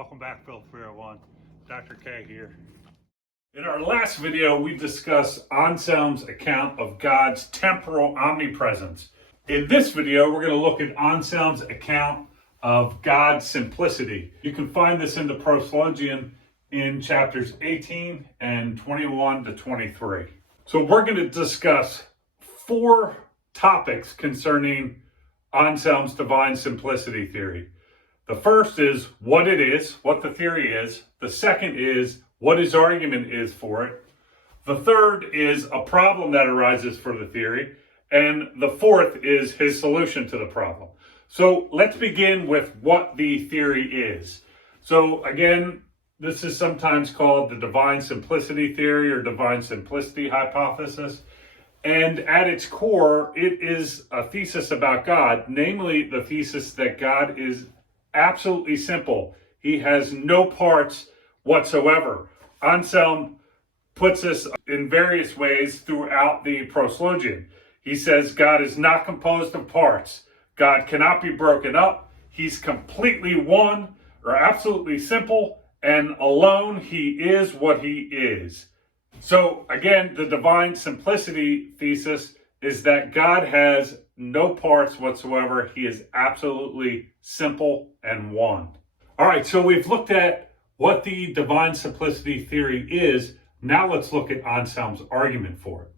Welcome back, Phil 301. Dr. K here. In our last video, we discussed Anselm's account of God's temporal omnipresence. In this video, we're going to look at Anselm's account of God's simplicity. You can find this in the Proslogion in chapters 18 and 21 to 23. So we're going to discuss 4 topics concerning Anselm's divine simplicity theory. The first is what it is, what the theory is. The second is what his argument is for it. The third is a problem that arises for the theory. And the fourth is his solution to the problem. So let's begin with what the theory is. So again, this is sometimes called the divine simplicity theory or divine simplicity hypothesis. And at its core, it is a thesis about God, namely the thesis that God is absolutely simple. He has no parts whatsoever. Anselm puts this in various ways throughout the Proslogion. He says God is not composed of parts. God cannot be broken up. He's completely one or absolutely simple, and alone he is what he is. So again, the divine simplicity thesis is that God has no parts whatsoever. He is absolutely simple and one. All right, so we've looked at what the divine simplicity theory is. Now let's look at Anselm's argument for it.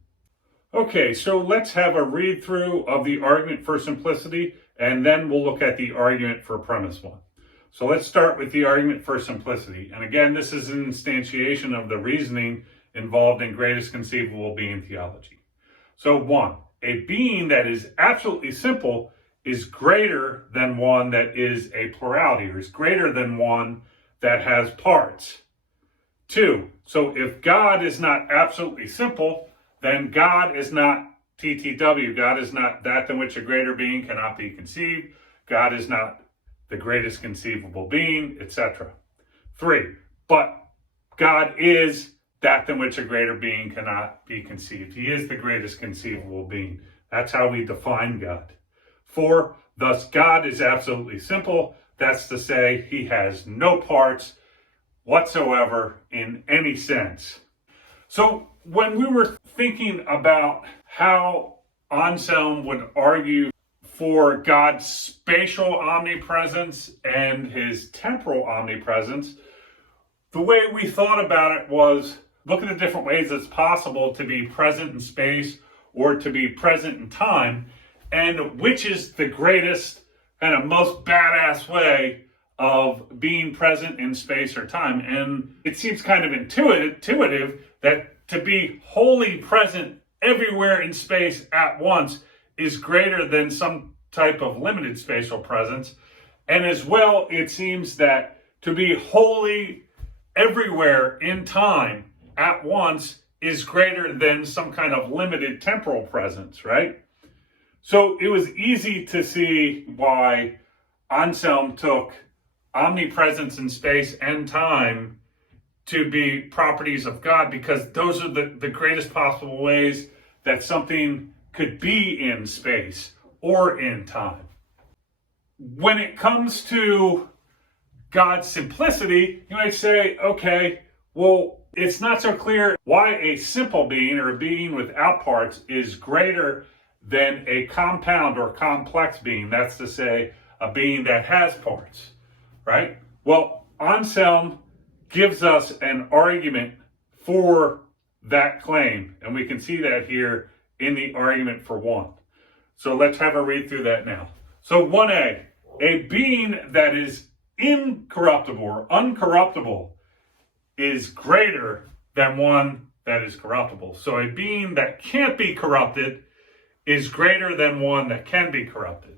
Okay, so let's have a read through of the argument for simplicity, and then we'll look at the argument for premise 1. So let's start with the argument for simplicity. And again, this is an instantiation of the reasoning involved in greatest conceivable being theology. So 1, a being that is absolutely simple is greater than one that is a plurality, or is greater than one that has parts. 2, so if God is not absolutely simple, then God is not TTW. God is not that than which a greater being cannot be conceived. God is not the greatest conceivable being, etc. 3, but God is that than which a greater being cannot be conceived. He is the greatest conceivable being. That's how we define God. 4, thus God is absolutely simple. That's to say, he has no parts whatsoever in any sense. So when we were thinking about how Anselm would argue for God's spatial omnipresence and his temporal omnipresence, the way we thought about it was look at the different ways it's possible to be present in space or to be present in time, and which is the greatest and a most badass way of being present in space or time. And it seems kind of intuitive that to be wholly present everywhere in space at once is greater than some type of limited spatial presence. And as well, it seems that to be wholly everywhere in time at once is greater than some kind of limited temporal presence, right? So it was easy to see why Anselm took omnipresence in space and time to be properties of God, because those are the greatest possible ways that something could be in space or in time. When it comes to God's simplicity, you might say, okay, well, it's not so clear why a simple being or a being without parts is greater than a compound or complex being. That's to say, a being that has parts, right? Well, Anselm gives us an argument for that claim, and we can see that here in the argument for 1. So let's have a read through that now. So 1a, a being that is incorruptible or uncorruptible is greater than one that is corruptible. So a being that can't be corrupted is greater than one that can be corrupted.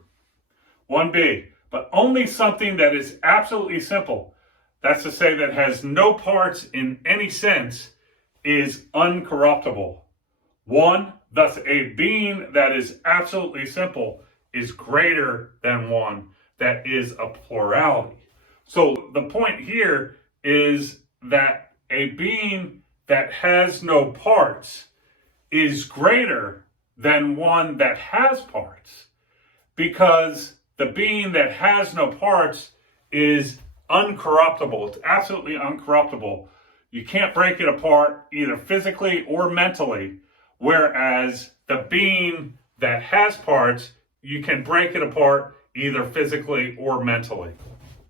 1b, but only something that is absolutely simple, that's to say that has no parts in any sense, is uncorruptible. 1, thus a being that is absolutely simple is greater than one that is a plurality. So the point here is that a being that has no parts is greater than one that has parts, because the being that has no parts is uncorruptible. It's absolutely uncorruptible. You can't break it apart either physically or mentally, whereas the being that has parts, you can break it apart either physically or mentally.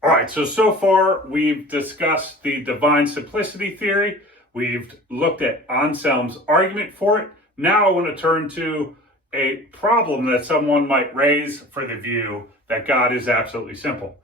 All right, so far we've discussed the divine simplicity theory. We've looked at Anselm's argument for it. Now I want to turn to a problem that someone might raise for the view that God is absolutely simple.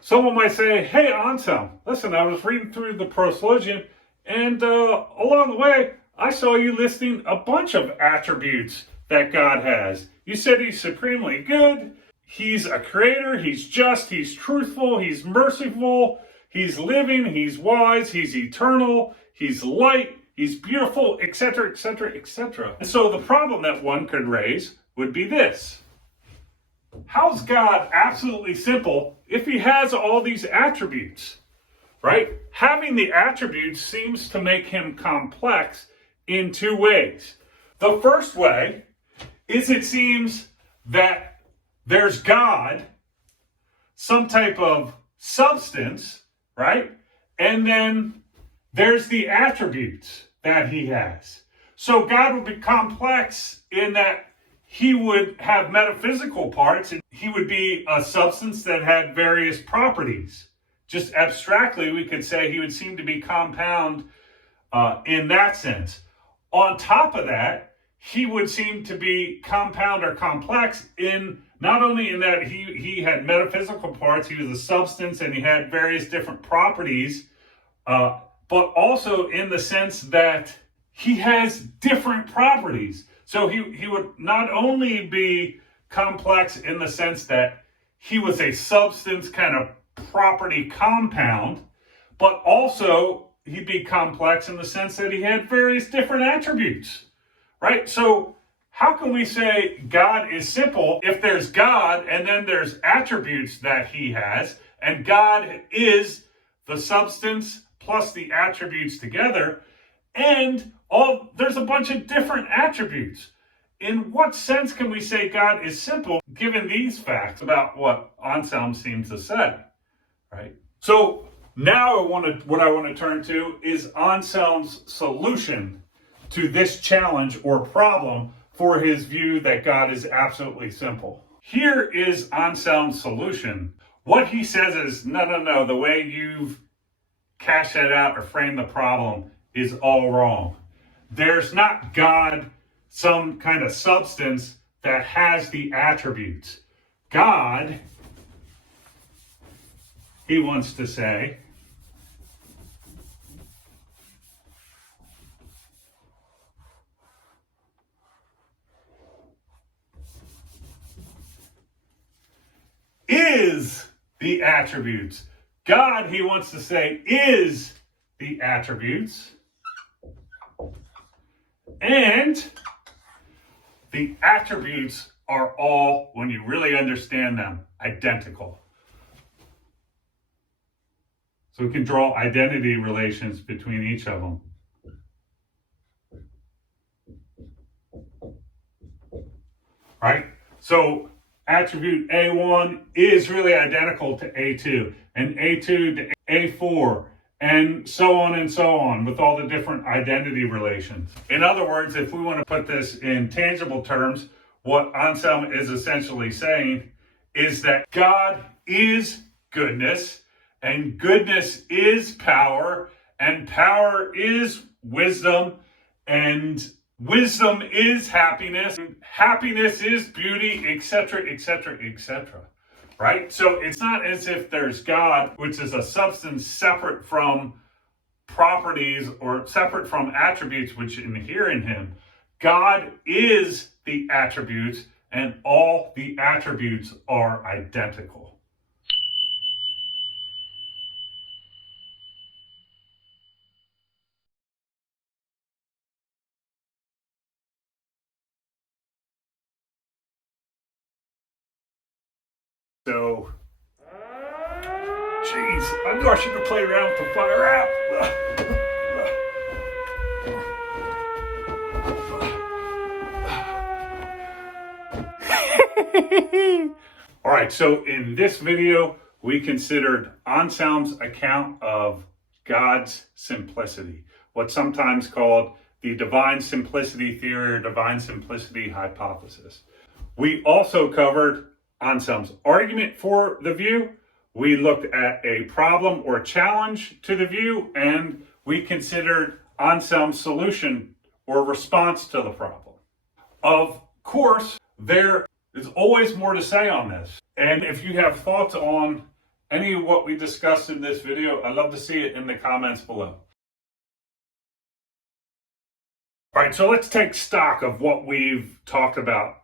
Someone might say, hey, Anselm, listen, I was reading through the Proslogion, and along the way, I saw you listing a bunch of attributes that God has. You said he's supremely good, he's a creator, he's just, he's truthful, he's merciful, he's living, he's wise, he's eternal, he's light, he's beautiful, etc., etc., etc. And so the problem that one could raise would be this. How's God absolutely simple if he has all these attributes, right? Having the attributes seems to make him complex in two ways. The first way is it seems that there's God, some type of substance, right? And then there's the attributes that he has. So God would be complex in that he would have metaphysical parts, and he would be a substance that had various properties. Just abstractly, we could say he would seem to be compound in that sense. On top of that, he would seem to be compound or complex in not only in that he had metaphysical parts, he was a substance and he had various different properties, but also in the sense that he has different properties. So he would not only be complex in the sense that he was a substance kind of property compound, but also he'd be complex in the sense that he had various different attributes, right? So how can we say God is simple if there's God and then there's attributes that he has, and God is the substance plus the attributes together, and there's a bunch of different attributes? In what sense can we say God is simple given these facts about what Anselm seems to say, right? So now what I want to turn to is Anselm's solution to this challenge or problem for his view that God is absolutely simple. Here is Anselm's solution. What he says is, no, the way you've cashed that out or framed the problem is all wrong. There's not God, some kind of substance that has the attributes. God, he wants to say, is the attributes. God, he wants to say, is the attributes. And the attributes are all, when you really understand them, identical. So we can draw identity relations between each of them. Right? So attribute A1 is really identical to A2, and A2 to A4, and so on with all the different identity relations. In other words, if we want to put this in tangible terms, what Anselm is essentially saying is that God is goodness, and goodness is power, and power is wisdom, and wisdom is happiness, and happiness is beauty, etc., etc., etc. Right? So it's not as if there's God, which is a substance separate from properties or separate from attributes which inhere in him. God is the attributes, and all the attributes are identical. So, geez, I knew I should have played around with the fire out. All right, so in this video, we considered Anselm's account of God's simplicity, what's sometimes called the divine simplicity theory or divine simplicity hypothesis. We also covered Anselm's argument for the view. We looked at a problem or challenge to the view, and we considered Anselm's solution or response to the problem. Of course, there is always more to say on this. And if you have thoughts on any of what we discussed in this video, I'd love to see it in the comments below. All right, so let's take stock of what we've talked about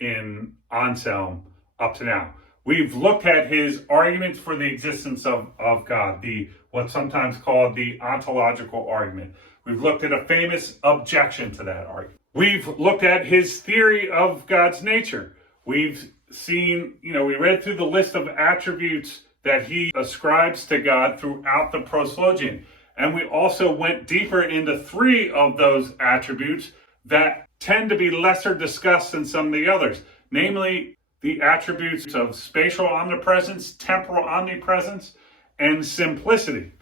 in Anselm up to now. We've looked at his arguments for the existence of God, what's sometimes called the ontological argument. We've looked at a famous objection to that argument. We've looked at his theory of God's nature. We've seen, we read through the list of attributes that he ascribes to God throughout the proslogion. And we also went deeper into 3 of those attributes that tend to be lesser discussed than some of the others, namely the attributes of spatial omnipresence, temporal omnipresence, and simplicity.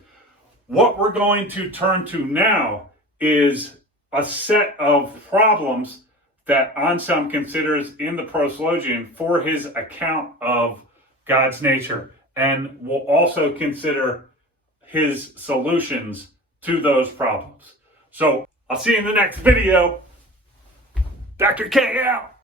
What we're going to turn to now is a set of problems that Anselm considers in the proslogion for his account of God's nature, and we'll also consider his solutions to those problems. So I'll see you in the next video. Dr. K out.